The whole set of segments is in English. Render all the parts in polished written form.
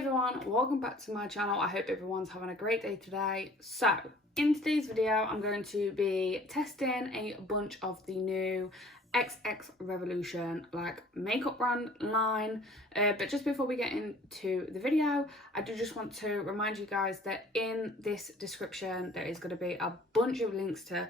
everyone, welcome back to my channel. I hope everyone's having a great day today. So in today's video I'm going to be testing a bunch of the new XX Revolution makeup brand line, but just before we get into the video, I do just want to remind you guys that in this description there is going to be a bunch of links to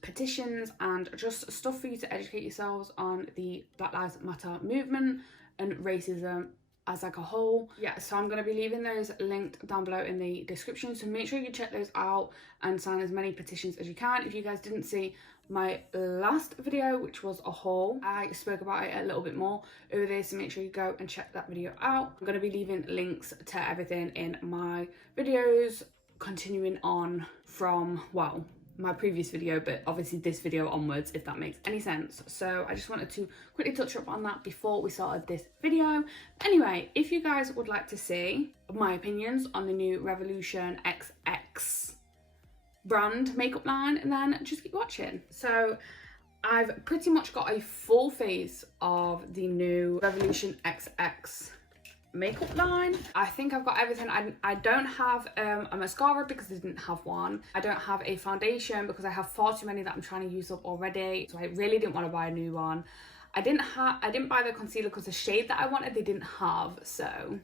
petitions and just stuff for you to educate yourselves on the Black Lives Matter movement and racism as like a whole. Yeah, so I'm going to be leaving those linked down below in the description, so make sure you check those out and sign as many petitions as you can. If you guys didn't see my last video, which was a haul, I spoke about it a little bit more over there, so make sure you go and check that video out. I'm going to be leaving links to everything in my videos continuing on from, well, my previous video, but obviously this video onwards, if that makes any sense. So I just wanted to quickly touch up on that before we started this video. Anyway, if you guys would like to see my opinions on the new Revolution XX brand makeup line, then just keep watching. So I've pretty much got a full face of the new Revolution XX makeup line. I think I've got everything. I don't have a mascara because I didn't have one. I don't have a foundation because I have far too many that I'm trying to use up already, so I really didn't want to buy a new one. I didn't buy the concealer because the shade that I wanted they didn't have, so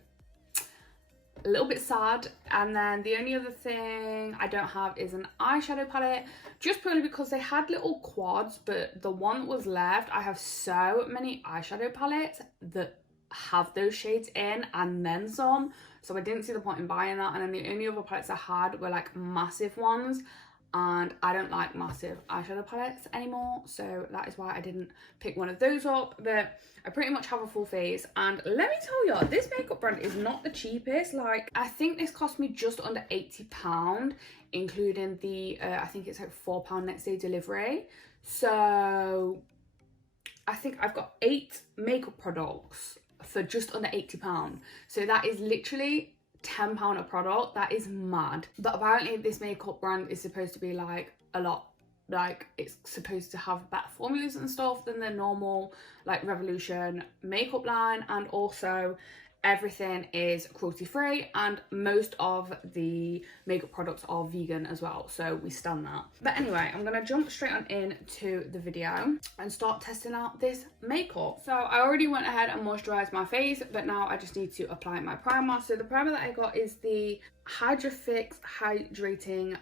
a little bit sad. And then the only other thing I don't have is an eyeshadow palette, just purely because they had little quads, but the one that was left, I have so many eyeshadow palettes that have those shades in and then some, so I didn't see the point in buying that. And then the only other palettes I had were like massive ones, and I don't like massive eyeshadow palettes anymore, so that is why I didn't pick one of those up. But I pretty much have a full face, and let me tell you, this makeup brand is not the cheapest. Like, I think this cost me just under £80, including the I think it's like £4 next day delivery. So I think I've got 8 makeup products for just under £80, so that is literally £10 a product. That is mad. But apparently this makeup brand is supposed to be like a lot, like it's supposed to have better formulas and stuff than the normal like Revolution makeup line, and also everything is cruelty free, and most of the makeup products are vegan as well, so we stand that. But anyway, I'm gonna jump straight on into the video and start testing out this makeup. So I already went ahead and moisturized my face, but now I just need to apply my primer. So the primer that I got is the Hydra Fix Hydrating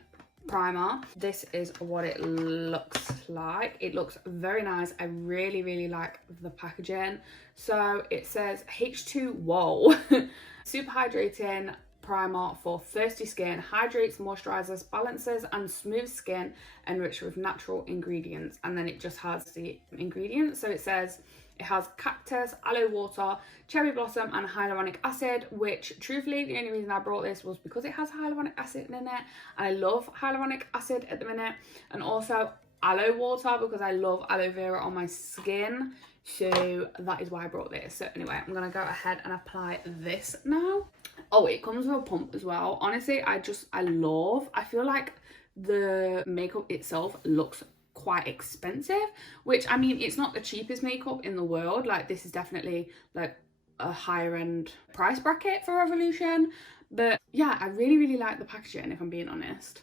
Primer. This is what it looks like. It looks very nice. I really like the packaging. So it says H2 super hydrating primer for thirsty skin, hydrates, moisturizes, balances and smooths skin, enriched with natural ingredients. And then it just has the ingredients. So it says it has cactus, aloe water, cherry blossom and hyaluronic acid, which truthfully the only reason I brought this was because it has hyaluronic acid in it, and I love hyaluronic acid at the minute, and also aloe water because I love aloe vera on my skin, so that is why I brought this. So anyway, I'm gonna go ahead and apply this now. Oh, it comes with a pump as well. Honestly, I feel like the makeup itself looks quite expensive, which, I mean, it's not the cheapest makeup in the world. Like, this is definitely like a higher end price bracket for Revolution, but yeah, I really like the packaging, if I'm being honest.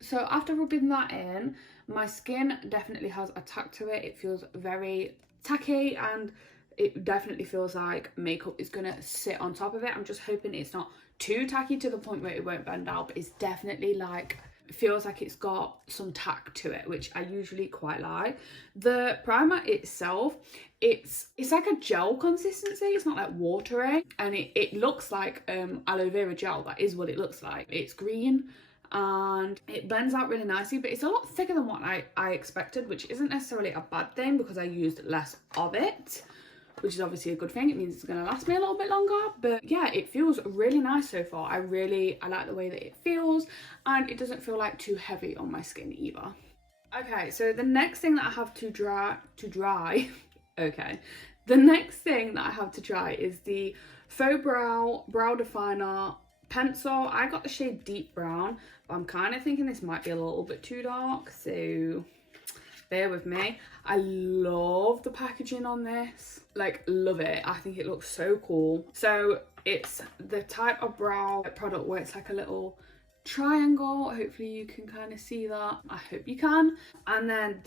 So after rubbing that in, my skin definitely has a tack to it. It feels very tacky, and it definitely feels like makeup is gonna sit on top of it. I'm just hoping it's not too tacky to the point where it won't bend out, but it's definitely like, feels like it's got some tack to it, which I usually quite like. The primer itself, it's like a gel consistency. It's not like watery, and it looks like aloe vera gel. That is what it looks like. It's green and it blends out really nicely, but it's a lot thicker than what I expected, which isn't necessarily a bad thing because I used less of it, which is obviously a good thing. It means it's going to last me a little bit longer. But yeah, it feels really nice so far. I like the way that it feels, and it doesn't feel like too heavy on my skin either. Okay, so the next thing that I have to dry okay, the next thing that I have to try is the Faux Brow Definer pencil. I got the shade Deep Brown, but I'm kind of thinking this might be a little bit too dark, so bear with me. I love the packaging on this, like love it. I think it looks so cool. So it's the type of brow product where it's like a little triangle. Hopefully you can kind of see that. I hope you can. And then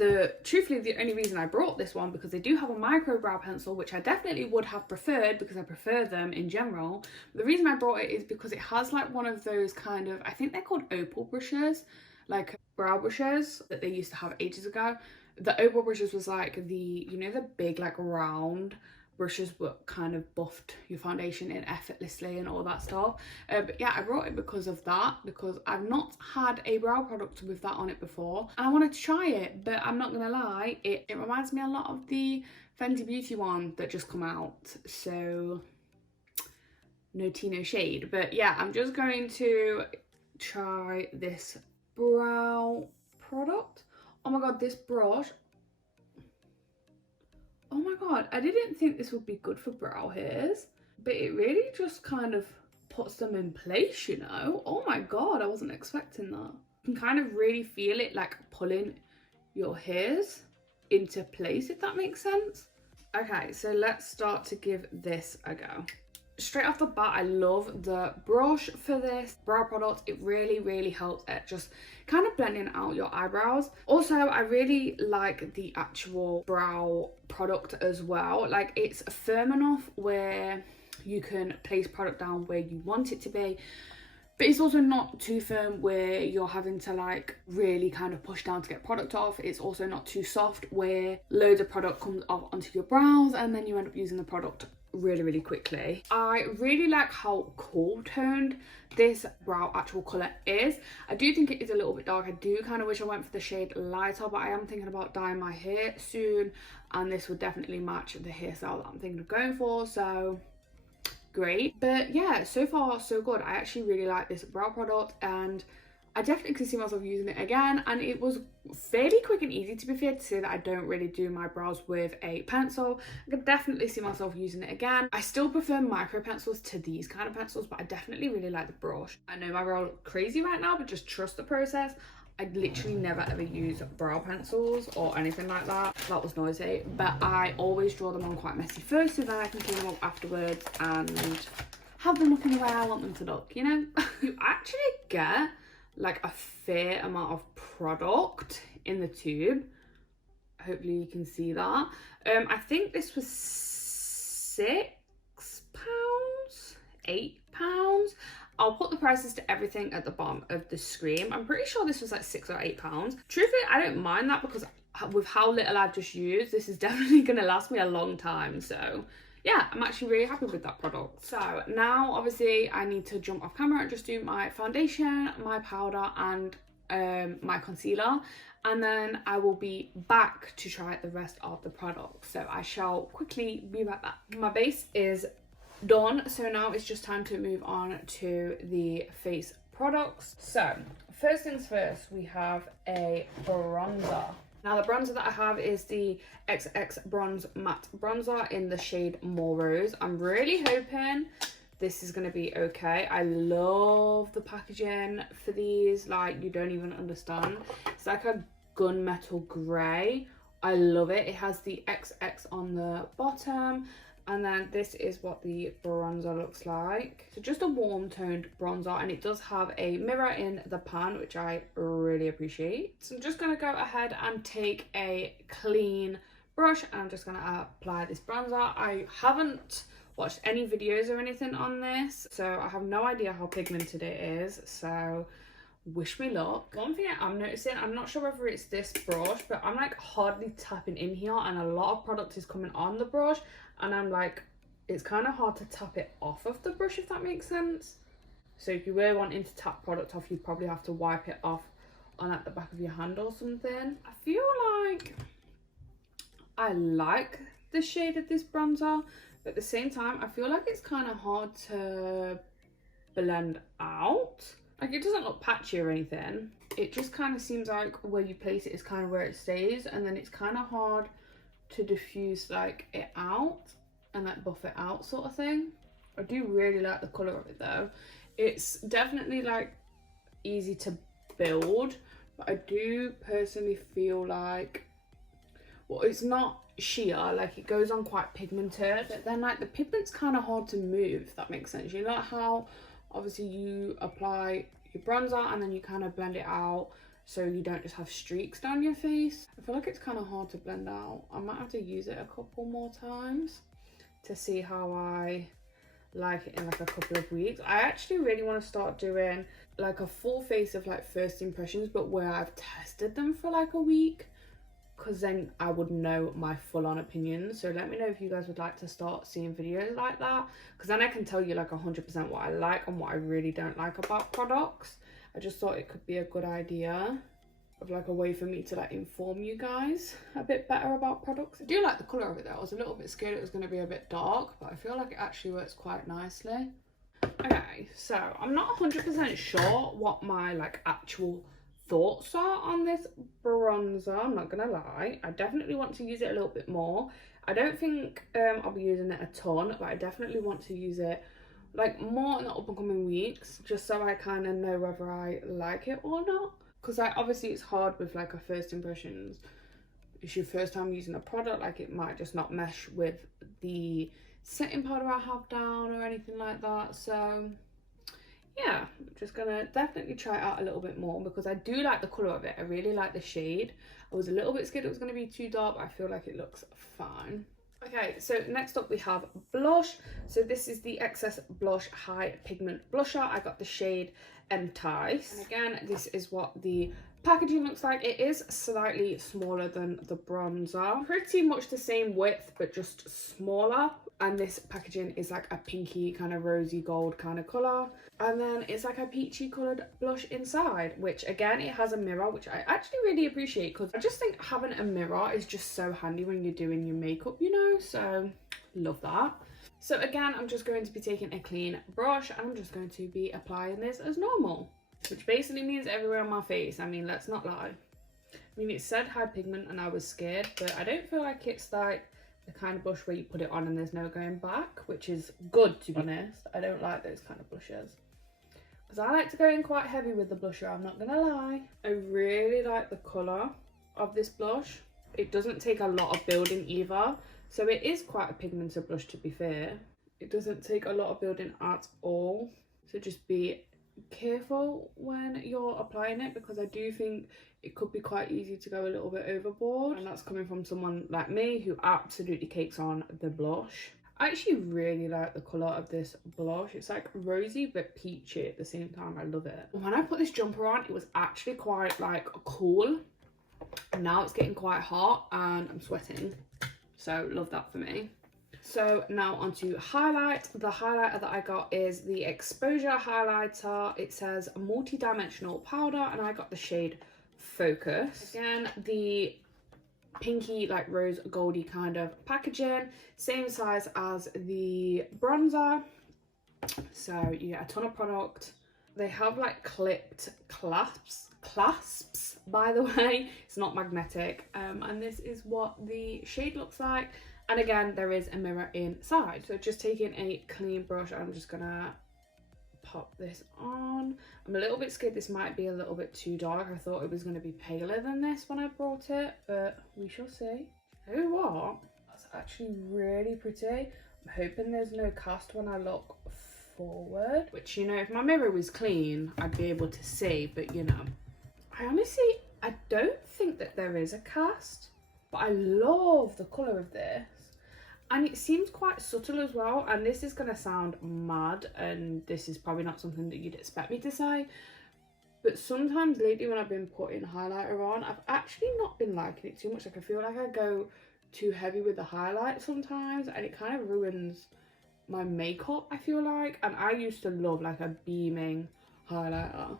truthfully the only reason I brought this one, because they do have a micro brow pencil, which I definitely would have preferred because I prefer them in general. The reason I brought it is because it has like one of those kind of, I think they're called opal brushes, like brow brushes that they used to have ages ago. The opal brushes was like the, you know, the big like round brushes what kind of buffed your foundation in effortlessly and all that stuff. But yeah, I brought it because of that, because I've not had a brow product with that on it before and I wanted to try it. But I'm not gonna lie, it reminds me a lot of the Fenty Beauty one that just come out, so no tea no shade. But yeah, I'm just going to try this brow product. Oh my god, this brush, oh my god, I didn't think this would be good for brow hairs, but it really just kind of puts them in place, you know. Oh my god, I wasn't expecting that. You can kind of really feel it like pulling your hairs into place, if that makes sense. Okay, so let's start to give this a go. Straight off the bat, I love the brush for this brow product. It really helps at just kind of blending out your eyebrows. Also, I really like the actual brow product as well. Like, it's firm enough where you can place product down where you want it to be, but it's also not too firm where you're having to like really kind of push down to get product off. It's also not too soft where loads of product comes off onto your brows and then you end up using the product really quickly. I really like how cool toned this brow actual colour is. I do think it is a little bit dark. I do kind of wish I went for the shade lighter, but I am thinking about dyeing my hair soon and this would definitely match the hairstyle that I'm thinking of going for, so great. But yeah, so far so good. I actually really like this brow product and I definitely can see myself using it again, and it was fairly quick and easy, to be fair, to say that I don't really do my brows with a pencil. I could definitely see myself using it again. I still prefer micro pencils to these kind of pencils, but I definitely really like the brush. I know my brows look crazy right now, but just trust the process. I literally never ever use brow pencils or anything like that. That was noisy, but I always draw them on quite messy first so that I can clean them up afterwards and have them looking the way I want them to look, you know? You actually get like a fair amount of product in the tube. Hopefully you can see that. I think this was £6, £8. I'll put the prices to everything at the bottom of the screen. I'm pretty sure this was like £6 or £8. Truthfully, I don't mind that because with how little I've just used, this is definitely gonna last me a long time. So yeah, I'm actually really happy with that product. So now obviously I need to jump off camera and just do my foundation, my powder and my concealer, and then I will be back to try the rest of the product. So I shall quickly be right back. My base is done, so now it's just time to move on to the face products. So first things first, we have a bronzer. Now the bronzer that I have is the XX Bronze Matte Bronzer in the shade More Rose. I'm really hoping this is going to be okay. I love the packaging for these, like you don't even understand. It's like a gunmetal grey. I love it. It has the XX on the bottom. And then this is what the bronzer looks like. So just a warm toned bronzer, and it does have a mirror in the pan, which I really appreciate. So I'm just going to go ahead and take a clean brush and I'm just going to apply this bronzer. I haven't watched any videos or anything on this, so I have no idea how pigmented it is, so wish me luck. One thing I'm noticing, I'm not sure whether it's this brush, but I'm like hardly tapping in here and a lot of product is coming on the brush. And I'm like, it's kind of hard to tap it off of the brush, if that makes sense. So if you were wanting to tap product off, you'd probably have to wipe it off on at the back of your hand or something. I feel like I like the shade of this bronzer, but at the same time, I feel like it's kind of hard to blend out. Like, it doesn't look patchy or anything. It just kind of seems like where you place it is kind of where it stays, and then it's kind of hard to diffuse like it out and like buff it out sort of thing. I do really like the colour of it though. It's definitely like easy to build, but I do personally feel like well, it's not sheer, like it goes on quite pigmented, but then like the pigment's kind of hard to move, if that makes sense. You know how obviously you apply your bronzer and then you kind of blend it out so you don't just have streaks down your face. I feel like it's kind of hard to blend out. I might have to use it a couple more times to see how I like it in like a couple of weeks. I actually really want to start doing like a full face of like first impressions, but where I've tested them for like a week, because then I would know my full-on opinion. So let me know if you guys would like to start seeing videos like that, because then I can tell you like 100% what I like and what I really don't like about products. I just thought it could be a good idea of like a way for me to like inform you guys a bit better about products. I do like the colour of it though. I was a little bit scared it was going to be a bit dark, but I feel like it actually works quite nicely. Okay, so I'm not 100% sure what my like actual thoughts are on this bronzer, I'm not gonna lie. I definitely want to use it a little bit more. I don't think I'll be using it a ton, but I definitely want to use it like more in the up and coming weeks, just so I kind of know whether I like it or not. Because like obviously it's hard with like a first impressions. It's your first time using a product, like it might just not mesh with the setting powder I have down or anything like that. So yeah, I'm just gonna definitely try it out a little bit more, because I do like the colour of it. I really like the shade. I was a little bit scared it was going to be too dark, but I feel like it looks fine. Okay, so next up we have blush. So this is the Excess Blush High Pigment Blusher. I got the shade Entice. And again, this is what the packaging looks like. It is slightly smaller than the bronzer. Pretty much the same width, but just smaller. And this packaging is like a pinky kind of rosy gold kind of colour. And then it's like a peachy coloured blush inside, which again, it has a mirror, which I actually really appreciate, because I just think having a mirror is just so handy when you're doing your makeup, you know, so love that. So again, I'm just going to be taking a clean brush and I'm just going to be applying this as normal, which basically means everywhere on my face. I mean, let's not lie. I mean, it said high pigment and I was scared, but I don't feel like it's like the kind of blush where you put it on and there's no going back, which is good, to be honest. I don't like those kind of blushes, because I like to go in quite heavy with the blusher, I'm not gonna lie. I really like the colour of this blush. It doesn't take a lot of building either, so it is quite a pigmented blush, to be fair. It doesn't take a lot of building at all, so just be careful when you're applying it, because I do think it could be quite easy to go a little bit overboard, and that's coming from someone like me who absolutely cakes on the blush. I actually really like the colour of this blush. It's like rosy but peachy at the same time. I love it. When I put this jumper on, it was actually quite like cool. Now it's getting quite hot and I'm sweating. So love that for me. So now onto highlight. The highlighter that I got is the Exposure highlighter. It says multi-dimensional powder and I got the shade Focus. Again, the pinky like rose goldy kind of packaging, same size as the bronzer, so you get a ton of product. They have like clipped clasps, by the way. It's not magnetic, and this is what the shade looks like. And again, there is a mirror inside. So just taking a clean brush, I'm just gonna pop this on. I'm a little bit scared this might be a little bit too dark. I thought it was going to be paler than this when I brought it, but we shall see. Oh, what? That's actually really pretty. I'm hoping there's no cast when I look forward, which, you know, if my mirror was clean, I'd be able to see, but you know, I don't think that there is a cast, but I love the colour of this. And it seems quite subtle as well, and this is going to sound mad, and this is probably not something that you'd expect me to say, but sometimes lately when I've been putting highlighter on, I've actually not been liking it too much. Like, I feel like I go too heavy with the highlight sometimes, and it kind of ruins my makeup, I feel like. And I used to love like a beaming highlighter,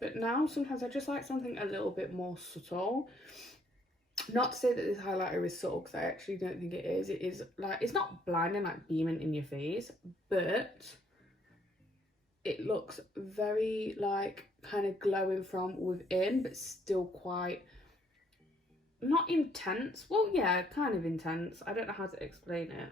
but now sometimes I just like something a little bit more subtle. Not to say that this highlighter is subtle, because I actually don't think it is. It is like, it's not blinding like beaming in your face, but it looks very like kind of glowing from within, but still quite not intense. Well, yeah, kind of intense. I don't know how to explain it.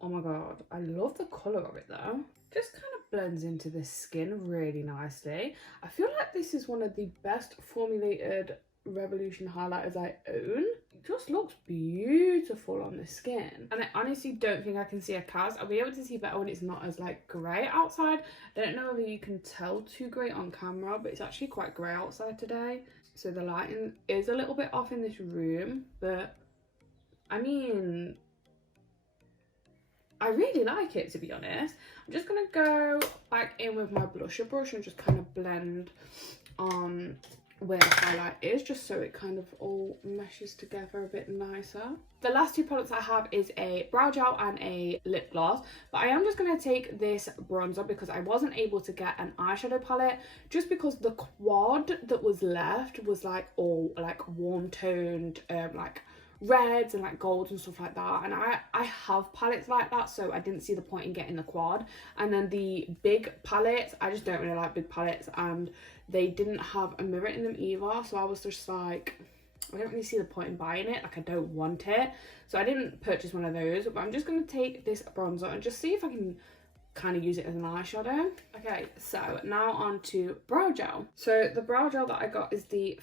Oh my god, I love the colour of it though. Just kind of blends into the skin really nicely. I feel like this is one of the best formulated Revolution highlighters I own. just looks beautiful on the skin. And I honestly don't think I can see a cast. I'll be able to see better when it's not as like grey outside. I don't know whether you can tell too great on camera, but it's actually quite grey outside today. So the lighting is a little bit off in this room, but I mean, I really like it, to be honest. I'm just gonna go back in with my blusher brush and just kind of blend on where the highlight is, just so it kind of all meshes together a bit nicer. The last two products I have is a brow gel and a lip gloss, but I am just going to take this bronzer because I wasn't able to get an eyeshadow palette, just because the quad that was left was like all like warm toned like reds and like golds and stuff like that, and I have palettes like that, so I didn't see the point in getting the quad. And then the big palettes, I just don't really like big palettes, and they didn't have a mirror in them either, so I was just like, I don't really see the point in buying it, like I don't want it, so I didn't purchase one of those. But I'm just going to take this bronzer and just see if I can kind of use it as an eyeshadow. Okay, so now on to brow gel. So the brow gel that I got is the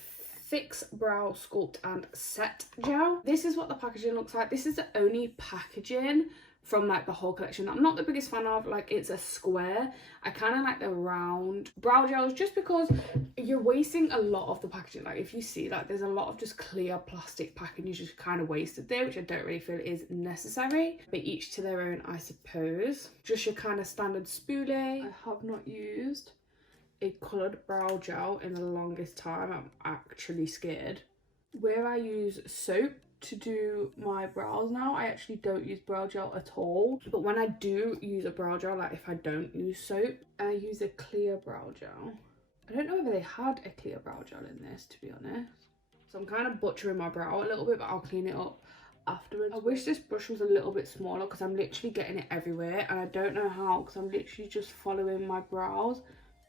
Fix Brow Sculpt and Set Gel. This is what the packaging looks like. This is the only packaging from like the whole collection that I'm not the biggest fan of. Like, it's a square. I kind of like the round brow gels just because you're wasting a lot of the packaging. Like, if you see, like, there's a lot of just clear plastic packaging just kind of wasted there, which I don't really feel is necessary, but each to their own, I suppose. Just your kind of standard spoolie. I have not used a coloured brow gel in the longest time. I'm actually scared. Where I use soap to do my brows now, I actually don't use brow gel at all. But when I do use a brow gel, like if I don't use soap, I use a clear brow gel. I don't know whether they had a clear brow gel in this, to be honest. So I'm kind of butchering my brow a little bit, but I'll clean it up afterwards. I wish this brush was a little bit smaller because I'm literally getting it everywhere, and I don't know how, because I'm literally just following my brows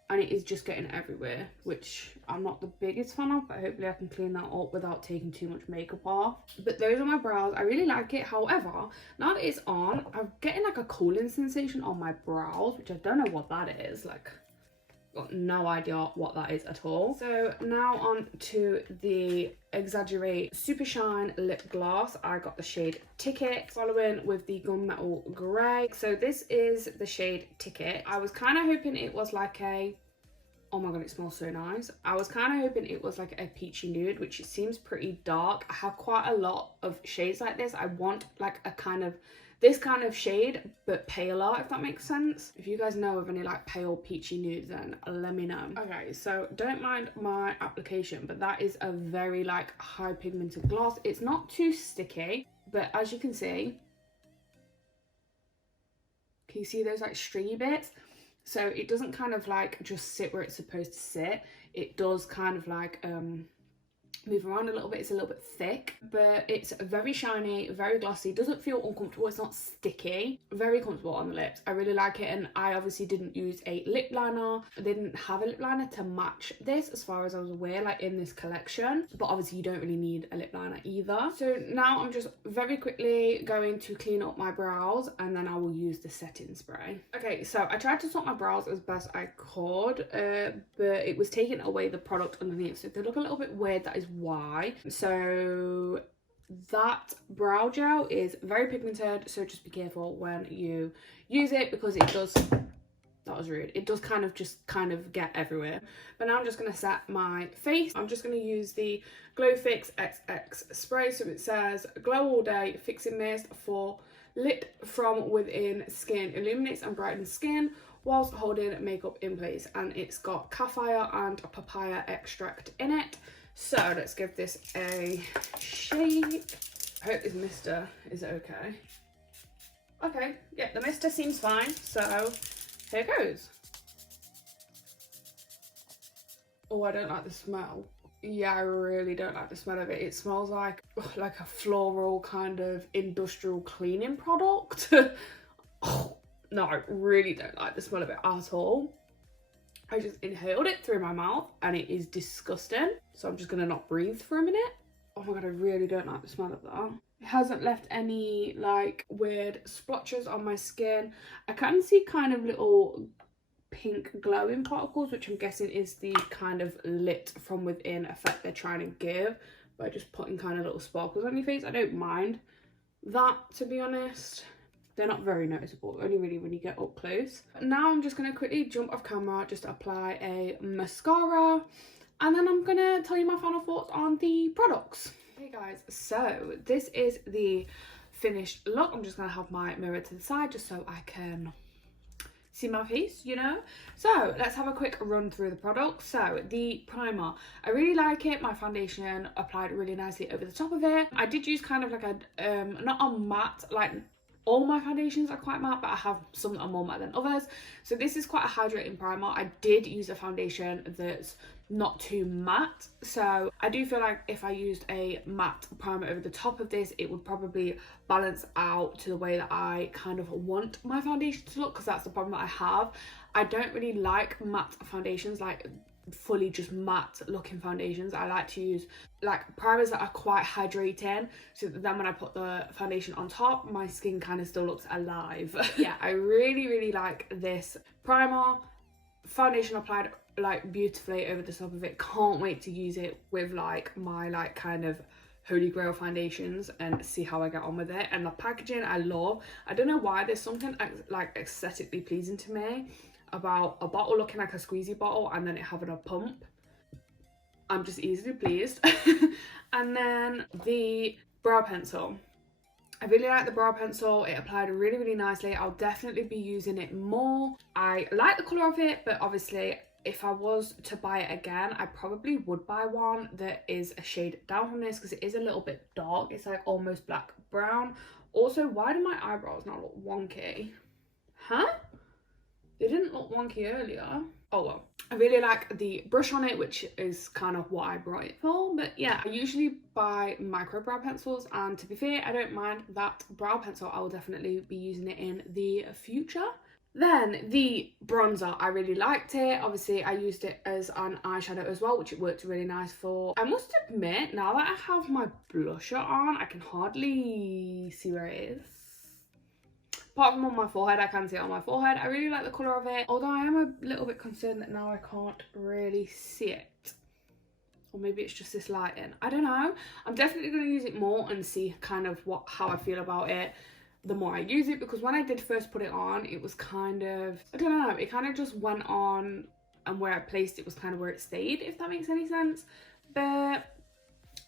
and it is just getting everywhere, which I'm not the biggest fan of, but hopefully I can clean that up without taking too much makeup off. But those are my brows. I really like it. However, now that it's on, I'm getting like a cooling sensation on my brows, which I don't know what that is. Like, got no idea what that is at all. So now on to the Exaggerate Super Shine Lip Gloss. I got the shade Ticket, following with the Gunmetal Grey. So this is the shade Ticket. I was kind of hoping it was like a, oh my god, it smells so nice. I was kind of hoping it was like a peachy nude, which it seems pretty dark. I have quite a lot of shades like this. I want like a kind of this kind of shade, but paler, if that makes sense. If you guys know of any like pale peachy nudes, then let me know. Okay, so don't mind my application, but that is a very like high pigmented gloss. It's not too sticky, but as you can see you see those like stringy bits? So it doesn't kind of like just sit where it's supposed to sit. It does kind of like move around a little bit. It's a little bit thick, but it's very shiny, very glossy. Doesn't feel uncomfortable. It's not sticky. Very comfortable on the lips. I really like it. And I obviously didn't use a lip liner. They didn't have a lip liner to match this as far as I was aware, like in this collection, but obviously you don't really need a lip liner either. So now I'm just very quickly going to clean up my brows, and then I will use the setting spray. Okay, so I tried to sort my brows as best I could, but it was taking away the product underneath, so if they look a little bit weird, that is why. So that brow gel is very pigmented, so just be careful when you use it, because it does, that was rude, it does kind of get everywhere. But now I'm just going to set my face. I'm just going to use the Glow Fix XX spray. So it says glow all day fixing mist for lit from within skin, illuminates and brightens skin whilst holding makeup in place, and it's got kaffir and papaya extract in it. So let's give this a shake. I hope this mister is okay. Okay, yeah, the mister seems fine, so here goes. Oh, I don't like the smell. Yeah, I really don't like the smell of it. It smells like a floral kind of industrial cleaning product. Oh, no, I really don't like the smell of it at all. I just inhaled it through my mouth and it is disgusting. So I'm just gonna not breathe for a minute. Oh my god, I really don't like the smell of that. It hasn't left any like weird splotches on my skin. I can see kind of little pink glowing particles, which I'm guessing is the kind of lit from within effect they're trying to give. by just putting kind of little sparkles on your face. I don't mind that, to be honest. They're not very noticeable, only really when you get up close. Now I'm just going to quickly jump off camera just to apply a mascara, and then I'm going to tell you my final thoughts on the products. Hey guys, so this is the finished look. I'm just going to have my mirror to the side just so I can see my face, you know. So let's have a quick run through the products. So the primer, I really like it. My foundation applied really nicely over the top of it. I did use kind of like a not a matte, like all my foundations are quite matte, but I have some that are more matte than others. So this is quite a hydrating primer. I did use a foundation that's not too matte, so I do feel like if I used a matte primer over the top of this, it would probably balance out to the way that I kind of want my foundation to look, because that's the problem that I have. I don't really like matte foundations, like fully just matte looking foundations. I like to use like primers that are quite hydrating, so that then when I put the foundation on top, my skin kind of still looks alive. Yeah, I really like this primer. Foundation applied like beautifully over the top of it. Can't wait to use it with like my like kind of holy grail foundations and see how I get on with it. And the packaging I love. I don't know why, there's something like aesthetically pleasing to me about a bottle looking like a squeezy bottle and then it having a pump. I'm just easily pleased. And then the brow pencil, I really like the brow pencil. It applied really nicely. I'll definitely be using it more. I like the colour of it, but obviously if I was to buy it again, I probably would buy one that is a shade down from this, because it is a little bit dark. It's like almost black brown. Also, why do my eyebrows not look wonky? Huh? They didn't look wonky earlier. Oh well. I really like the brush on it, which is kind of what I brought it for. But yeah, I usually buy micro brow pencils, and to be fair, I don't mind that brow pencil. I will definitely be using it in the future. Then the bronzer, I really liked it. Obviously I used it as an eyeshadow as well, which it worked really nice for. I must admit, now that I have my blusher on, I can hardly see where it is. Apart from on my forehead, I can see it on my forehead. I really like the colour of it, although I am a little bit concerned that now I can't really see it. Or maybe it's just this lighting. I don't know. I'm definitely going to use it more and see kind of how I feel about it the more I use it, because when I did first put it on, it was kind of, I don't know, it kind of just went on, and where I placed it was kind of where it stayed, if that makes any sense. But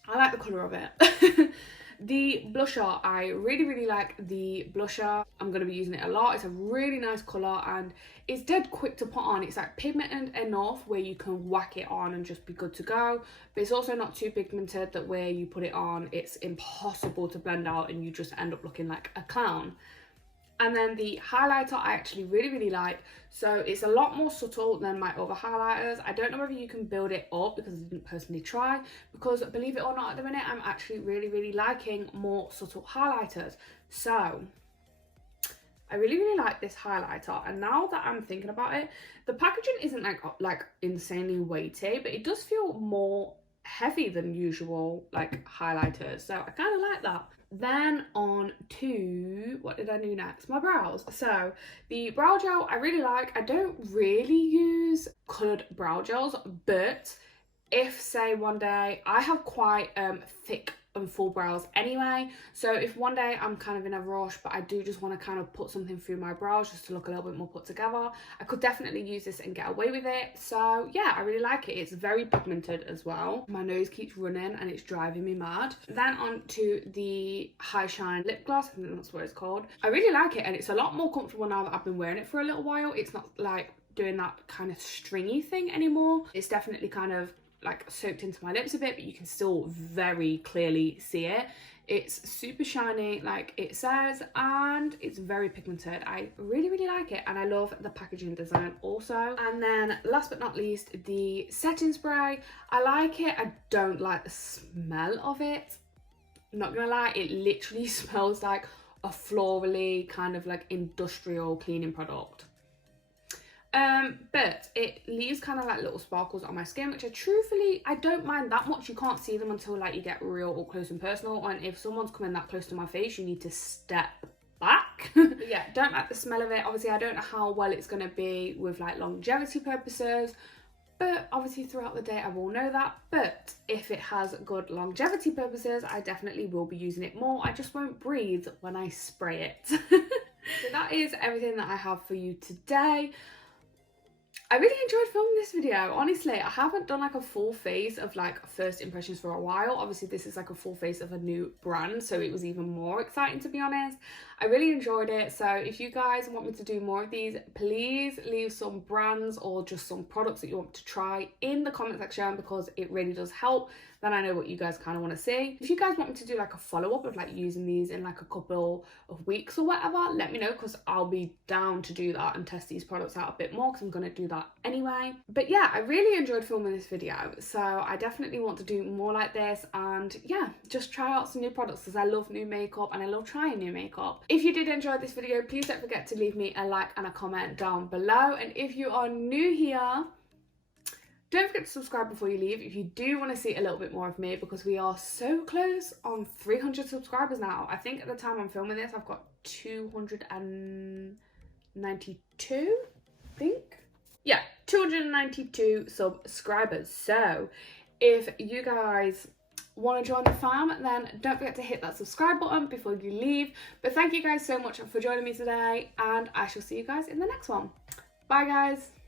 I like the colour of it. The blusher, I really like the blusher. I'm going to be using it a lot. It's a really nice colour and it's dead quick to put on. It's like pigmented enough where you can whack it on and just be good to go, but it's also not too pigmented that where you put it on it's impossible to blend out and you just end up looking like a clown. And then the highlighter I actually really like. So it's a lot more subtle than my other highlighters. I don't know whether you can build it up because I didn't personally try, because believe it or not, at the minute I'm actually really liking more subtle highlighters. So I really like this highlighter, and now that I'm thinking about it, the packaging isn't like insanely weighty, but it does feel more heavy than usual like highlighters, so I kind of like that. Then on to, what did I do next? My brows. So the brow gel I really like. I don't really use coloured brow gels, but if say one day, I have quite thick and full brows anyway, so if one day I'm kind of in a rush but I do just want to kind of put something through my brows just to look a little bit more put together, I could definitely use this and get away with it. So yeah, I really like it. It's very pigmented as well. My nose keeps running and it's driving me mad. Then on to the High Shine lip gloss, I think that's what it's called. I really like it and it's a lot more comfortable now that I've been wearing it for a little while. It's not like doing that kind of stringy thing anymore. It's definitely kind of like soaked into my lips a bit, but you can still very clearly see it. It's super shiny like it says, and it's very pigmented. I really like it, and I love the packaging design also. And then last but not least, the setting spray. I like it. I don't like the smell of it, not gonna lie. It literally smells like a florally kind of like industrial cleaning product. But it leaves kind of like little sparkles on my skin, which I don't mind that much. You can't see them until like you get real up close and personal, and if someone's coming that close to my face, you need to step back. But yeah, don't like the smell of it. Obviously I don't know how well it's going to be with like longevity purposes, but obviously throughout the day I will know that. But if it has good longevity purposes, I definitely will be using it more. I just won't breathe when I spray it. So that is everything that I have for you today. I really enjoyed filming this video. Honestly, I haven't done like a full face of like first impressions for a while. Obviously this is like a full face of a new brand, so it was even more exciting, to be honest. I really enjoyed it. So if you guys want me to do more of these, please leave some brands or just some products that you want to try in the comment section, because it really does help. Then I know what you guys kind of want to see. If you guys want me to do like a follow-up of like using these in like a couple of weeks or whatever, let me know, because I'll be down to do that and test these products out a bit more, because I'm going to do that anyway. But yeah, I really enjoyed filming this video, so I definitely want to do more like this, and yeah, just try out some new products, because I love new makeup and I love trying new makeup. If you did enjoy this video, please don't forget to leave me a like and a comment down below. And if you are new here, don't forget to subscribe before you leave if you do want to see a little bit more of me, because we are so close on 300 subscribers now. I think at the time I'm filming this, I've got 292, I think. Yeah, 292 subscribers. So if you guys want to join the fam, then don't forget to hit that subscribe button before you leave. But thank you guys so much for joining me today, and I shall see you guys in the next one. Bye guys.